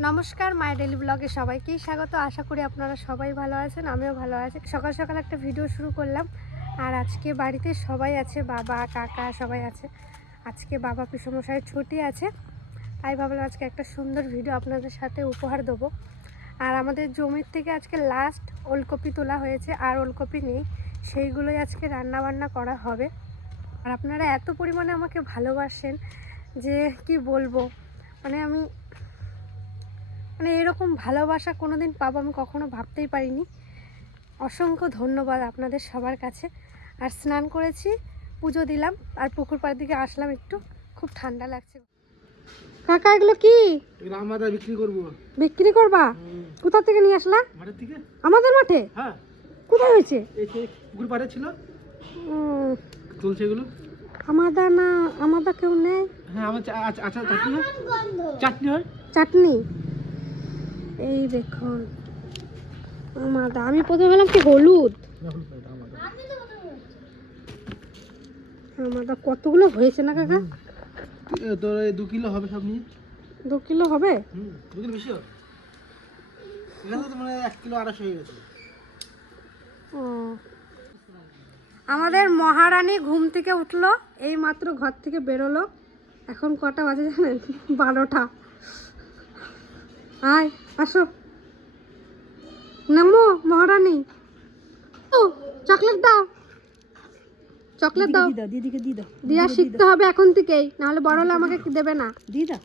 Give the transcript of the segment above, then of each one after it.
নমস্কার, my daily ব্লগে সবাইকেই স্বাগত। আশা করি আপনারা সবাই ভালো আছেন, আমিও ভালো আছি। সকাল সকাল একটা ভিডিও শুরু করলাম। আর আজকে বাড়িতে সবাই আছে, বাবা কাকা সবাই আছে। আজকে বাবা পিসমশাইয়ের ছুটি আছে, তাই ভাবলাম আজকে একটা সুন্দর ভিডিও আপনাদের সাথে উপহার দেবো। আর আমাদের জমির থেকে আজকে লাস্ট ওলকপি তোলা হয়েছে, আর ওলকপি নেই, সেইগুলোই আজকে রান্না বান্না করা হবে। আর আপনারা এত পরিমাণে আমাকে ভালোবাসেন যে কি বলবো, আমি এরকম ভালোবাসা কোনো দিন পাবো আমি কখনো ভাবতেই পারিনি। অসংখ্য ধন্যবাদ আপনাদের সবার কাছে। আর স্নান করেছি, পুজো দিলাম, আর পুকুর পাড়ের দিকে আসলাম, একটু খুব ঠান্ডা লাগছে। কাকা এগুলো কি? আমরা বিক্রি করব। বিক্রি করবা? কোথা থেকে নিয়ে আসলা? মাঠের থেকে। আমাদের মাঠে? হ্যাঁ। কোথায় হয়েছে? এই যে পুকুর পাড়ে ছিল। তুলছে এগুলো। আমাদের না, আমাদের কেউ নেই। হ্যাঁ, আমার আচ্ছা চাটনি হয়। চাটনি হয়। চাটনি এই দেখুন আমাদা। আমি প্রথমে বললাম কি হলুদ। আমাদা কতগুলো হয়েছে না কাকা? তোর 2 কিলো হবে সব নিয়ে। 2 কিলো হবে? 2 কিলো বেশি হবে। এখানে তো মানে 1 কিলো 250 হয়ে গেছে। ও, আমাদের মহারানী ঘুম থেকে উঠলো, এই মাত্র ঘর থেকে বেরোলো। এখন কটা বাজে জানেন? 12টা। আয় আসো, নামো মহারানী। ও চকলেট দাও, চকলেট দাও। দিদিকে দি দাও। দিয়া শিখতে হবে এখন থেকেই, নাহলে বড় হলে আমাকে কি দেবে না। দি দাও,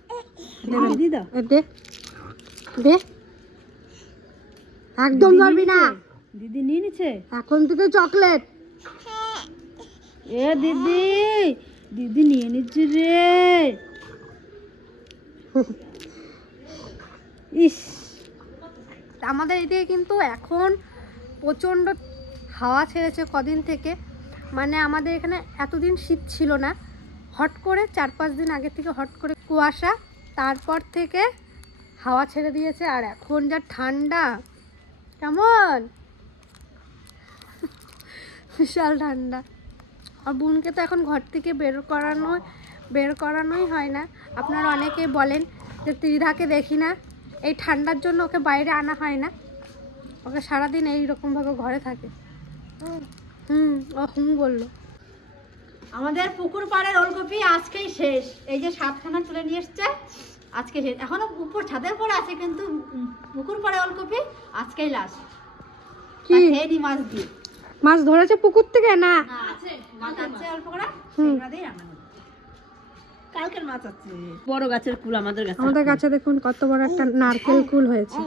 দি দাও। দে দে, একদম ধরবি না। দিদি নিয়ে নিচ্ছে এখন থেকে চকলেট। এ দিদি, দিদি নিয়ে নিচ্ছে রে। ইস, আমাদের এদিকে কিন্তু এখন প্রচণ্ড হাওয়া ছেড়েছে কদিন থেকে। আমাদের এখানে এতদিন শীত ছিল না, হট করে 4-5 দিন আগে থেকে হট করে কুয়াশা, তারপর থেকে হাওয়া ছেড়ে দিয়েছে। আর এখন যা ঠান্ডা, কেমন বিশাল ঠান্ডা। আর বোনকে তো এখন ঘর থেকে বের করানোই হয় না। আপনারা অনেকেই বলেন যে ত্রিধাকে দেখি না, এই ঠান্ডার জন্য ওকে বাইরে আনা হয় না, ওকে সারাদিন এইরকমভাবে ঘরে থাকে। ও বললো। আমাদের পুকুর পাড়ের ওলকপি আজকেই শেষ। এই যে 7খানা তুলে নিয়ে এসছে, আজকে শেষ। এখনো উপর ছাদের পরে আছে, কিন্তু পুকুর পাড়ে ওলকপি আজকেই লাস্ট। কি খেয়ে নি মাছ দিয়ে। মাছ ধরেছে পুকুর থেকে? না আছে, মাছ আছে অল্প করে, সেগুলো দিয়ে রান্না করব। কালকের মাছ আছে। বড় গাছের কুল আমাদের গাছে। আমাদের গাছে দেখুন কত বড় একটা নারকেল কুল হয়েছে।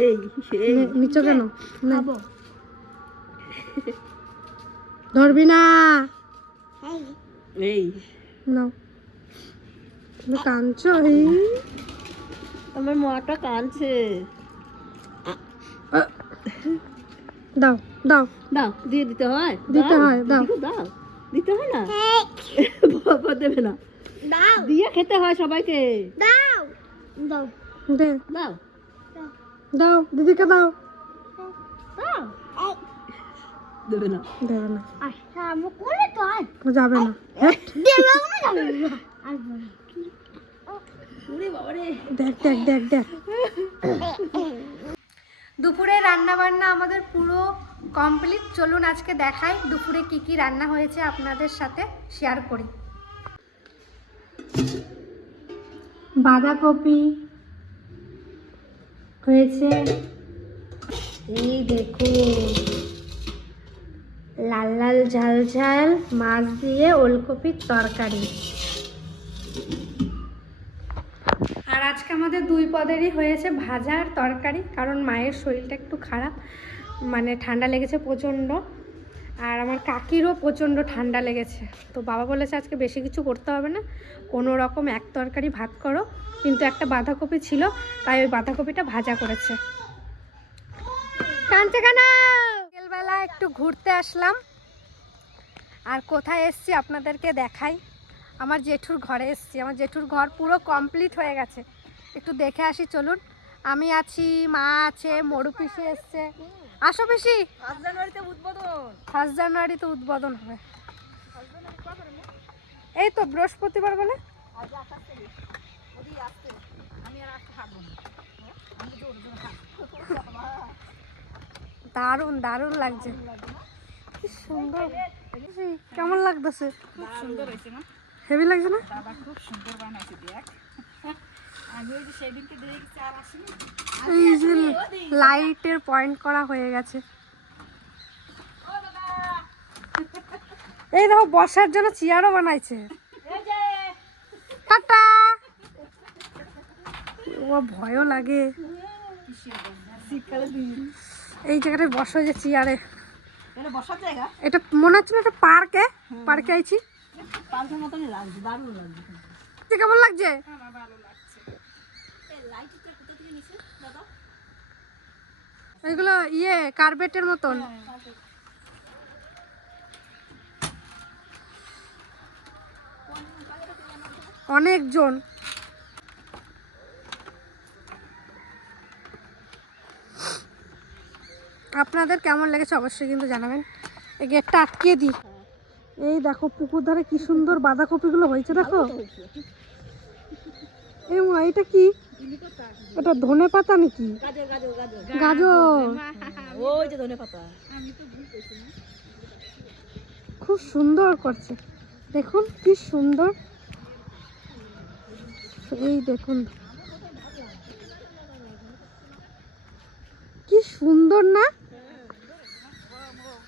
এই নিচে কেন না, ধরবি না। এই নাও, তুমি কাঁদছো? এই আমার মাটা কাঁদছে। দাও দাও দাও, দিয়ে দিতে হয়, দিতে হয়, দাও দাও, দিতে হয় না। বাবা দেবে না, দাও, দিয়ে খেতে হয় সবাইকে। দাও দাও, দে দাও দাও, দিদিকে দাও। দাও, দেবে না, দেবে না, আচ্ছা আমি কোলে তো আয়, যাবে না। দেবে না, যাবে না। ওরে বাবা রে, দেখ দেখ দেখ দেখ। দুপুরে রান্না বান্না আমাদের পুরো কমপ্লিট। চলুন আজকে দেখাই দুপুরে কি কি রান্না হয়েছে, আপনাদের সাথে শেয়ার করি। বাঁধাকপি হয়েছে, এই দেখুন লাল লাল ঝাল ঝাল মাছ দিয়ে ওলকপির তরকারি। আর আজকে আমাদের 2 পদেরই হয়েছে ভাজা আর তরকারি, কারণ মায়ের শরীরটা একটু খারাপ, ঠান্ডা লেগেছে প্রচণ্ড। আর আমার কাকিরও প্রচণ্ড ঠান্ডা লেগেছে, তো বাবা বলেছে আজকে বেশি কিছু করতে হবে না, কোনো রকম এক তরকারি ভাত করো। কিন্তু একটা বাঁধাকপি ছিল, তাই ওই বাঁধাকপিটা ভাজা করেছে। কাঁদছে কেন? বিকেলবেলা একটু ঘুরতে আসলাম। আর কোথায় এসছি আপনাদেরকে দেখাই, আমার জেঠুর ঘরে এসছি। আমার জেঠুর ঘর পুরো কমপ্লিট হয়ে গেছে, একটু দেখে আসি চলুন। আমি আছি, মা আছে, মরু পিসি এসছে। আসো পিসি। 1 জানুয়ারিতে উদ্বোধন। 1 জানুয়ারিতে উদ্বোধন হবে, এই তো বৃহস্পতিবার বলে। আমি আর আসতে পারবো না। দারুণ দারুণ লাগছে, কি সুন্দর। কেমন লাগতেছে? খুব সুন্দর হয়েছে না হেভি লাগছে না? দাদা, খুব সুন্দর বানাইছে দেখ। আমি ওই যে সেদিনকে দিয়ে গেছি আর আসিনি। এই যে লাইটের পয়েন্ট করা হয়ে গেছে। এই দেখো বসার জন্য চেয়ারও বানাইছে। টাটা। ও ভয়ও লাগে এই জায়গাটায় বসো যে চেয়ারে। এটা বসার জায়গা, এটা মনে হচ্ছে না একটা পার্কে, পার্কে আইছি। পার্কের মতনই লাগছে, দারুণ লাগছে। কেমন লাগছে? আমার ভালো লাগছে। এগুলো কার্পেটের মতন। অনেকজন। আপনাদের কেমন লেগেছে অবশ্যই কিন্তু জানাবেন। এই গেটটা আটকিয়ে দিই। এই দেখো পুকুর ধারে কি সুন্দর বাঁধাকপিগুলো হয়েছে, দেখো। এই মা, এটা কি? এটা ধনে পাতা নাকি? গাজর। ওই যে ধনেপাতা। খুব সুন্দর করছে, দেখুন কি সুন্দর। এই দেখুন কি সুন্দর না?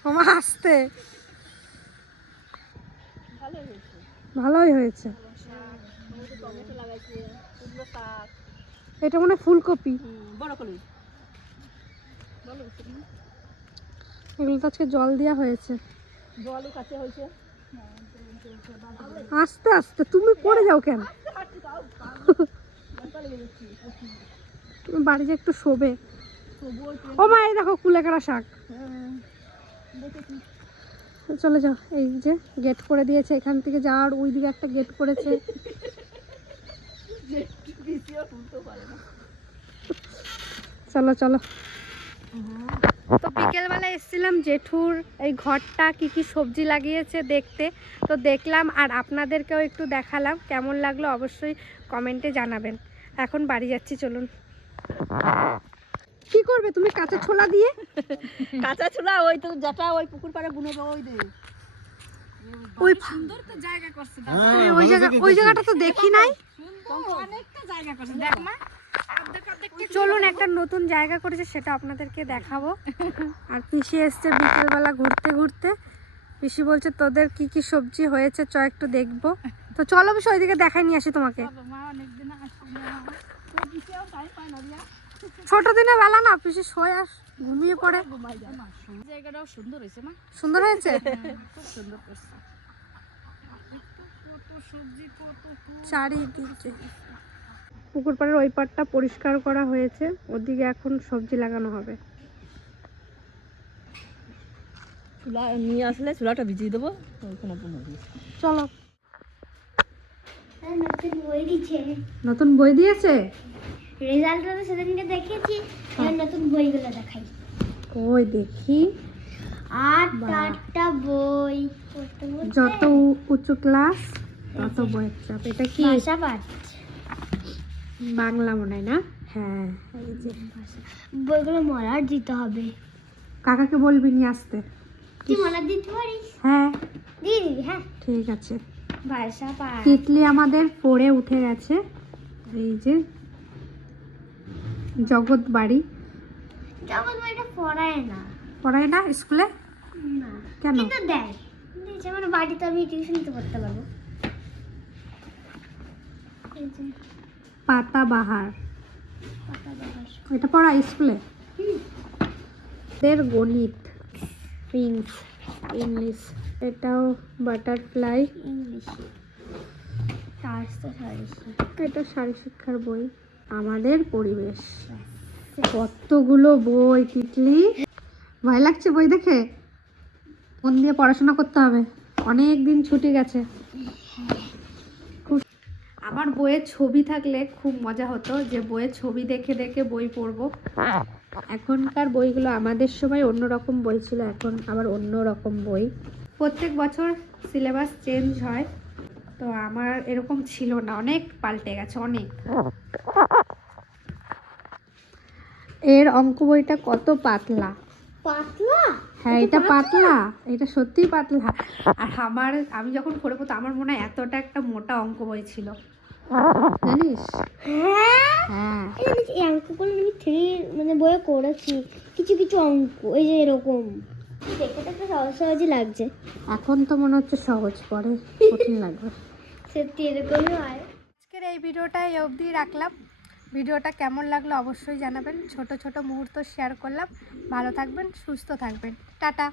আমার আসতে ভালোই হয়েছে। এটা মনে হয় ফুলকপি। বড় কলি এগুলো তো আজকে জল দেওয়া হয়েছে। জলও কাছে হয়েছে। আস্তে আস্তে, তুমি পড়ে যাও কেন? তুমি বাড়ি যে একটু শোবে। ও মা, এই দেখো কুলেখাড়া শাক। চলে যাও। এই যে গেট করে দিয়েছে, এখান থেকে যাওয়ার ওইদিকে একটা গেট করেছে। চলো চলো। তো বিকেলবেলা এসেছিলাম জেঠুর এই ঘরটা কি কি সবজি লাগিয়েছে দেখতে। তো দেখলাম আর আপনাদেরকেও একটু দেখালাম। কেমন লাগলো অবশ্যই কমেন্টে জানাবেন। এখন বাড়ি যাচ্ছি, চলুন। কি করবে তুমি কাঁচা ছোলা দিয়ে? কাঁচা ছোলা ওই তো যেটা ওই পুকুর পাড়ে বুনে দেবো, ওই দে। ওই সুন্দর তো জায়গা করছে দাদা। হ্যাঁ, ওই জায়গাটা তো দেখি নাই। অনেকটা জায়গা করছে দেখ মা। চলুন, একটা নতুন জায়গা করেছে সেটা আপনাদেরকে দেখাবো। আর পিসি এসছে বিকেলবেলা ঘুরতে ঘুরতে। পিসি বলছে তোদের কি কি সবজি হয়েছে চ একটু দেখবো। তো চলো বিষয় ওইদিকে দেখাই নিয়ে আসি তোমাকে। মা অনেকদিন আসছে না। তো দিতেও টাইম পায় না দিয়া। ছোট দিনে বেলা না, পিসি শোয় আর ঘুমিয়ে পড়ে। জায়গাটাও সুন্দর হয়েছে মা। সুন্দর হয়েছে, খুব সুন্দর করছে। কত সবজি, কত ফুল। চারিদিকে। পুকুর পাড়ের ওই পাড়টা পরিষ্কার করা হয়েছে, ওদিকে এখন সবজি লাগানো হবে। চুলা নিয়ে আসলে চুলাটা ভিজিয়ে দেবো, ওইখানে বুনে দিই। চলো। নতুন বই দিচ্ছে, নতুন বই দিয়েছে। রেজাল্টটা তো সেদিনকে দেখিয়েছি, এবার নতুন বইগুলো দেখাই। ওই দেখি। আটটা বই পড়তে বলছে। যত উঁচু ক্লাস তত বইয়ের চাপ। এটা কি ভাষা পাঠ, বাংলা মনে হয় না? হ্যাঁ, এই যে বইগুলো মলার দিতে হবে। কাকাকে বলবি নিয়ে আসতে। তুই মলার দিতে পারিস? হ্যাঁ দিয়ে দিবি, হ্যাঁ। ঠিক আছে। ভাষা পাঠ তিতলি আমাদের পড়ে উঠে গেছে। এই যে জগৎ বাড়ি। যখন বইটা পড়ায় না, পড়ায় না স্কুলে? না কেন? কিন্তু দেখ দিয়েছে, মানে বাড়িতে আমি টিউশন তো পড়তে পারবো। এই যে পাতা বাহার, পাতা বাতাস। এটা পড়া স্কুলে। হুম, এর গণিত, ফিংস, ইংলিশ। এটাও বাটারফ্লাই। ইংলিশ, সাহিত্য। এটা শারীর শিক্ষার বই। আমাদের পরিবেশ। কতগুলো বই তিতলি, ভয় লাগছে বই দেখে। মন দিয়ে পড়াশোনা করতে হবে, অনেক দিন ছুটি গেছে। আমার বইয়ের ছবি থাকলে খুব মজা হতো, যে বইয়ের ছবি দেখে দেখে বই পড়বো। এখনকার বইগুলো আমাদের সময় অন্যরকম বই ছিল, এখন আবার অন্য রকম বই। প্রত্যেক বছর সিলেবাস চেঞ্জ হয়, তো আমার এরকম ছিল না, অনেক পাল্টে গেছে অনেক। এর অঙ্ক বইটা কত পাতলা। পাতলা? হ্যাঁ এটা পাতলা, এটা সত্যিই পাতলা। আর আমি যখন পড়ে পড়তাম আমার মনে হয় এতটা একটা মোটা অঙ্ক বই ছিল, জানিস? হ্যাঁ হ্যাঁ এই অঙ্কগুলো আমি 3 মানে বইয়ে করেছি, কিছু কিছু অঙ্ক এই যে এরকম দেখে তো একটা সহজ সহজই লাগছে। এখন তো মনে হচ্ছে সহজ, পরে কঠিন লাগবে। সত্যি এরকমই হয়। আজকের এই ভিডিওটা এই অবধি রাখলাম। ভিডিওটা কেমন লাগলো অবশ্যই জানাবেন। ছোট ছোট মুহূর্ত শেয়ার করলাম। ভালো থাকবেন, সুস্থ থাকবেন। টাটা।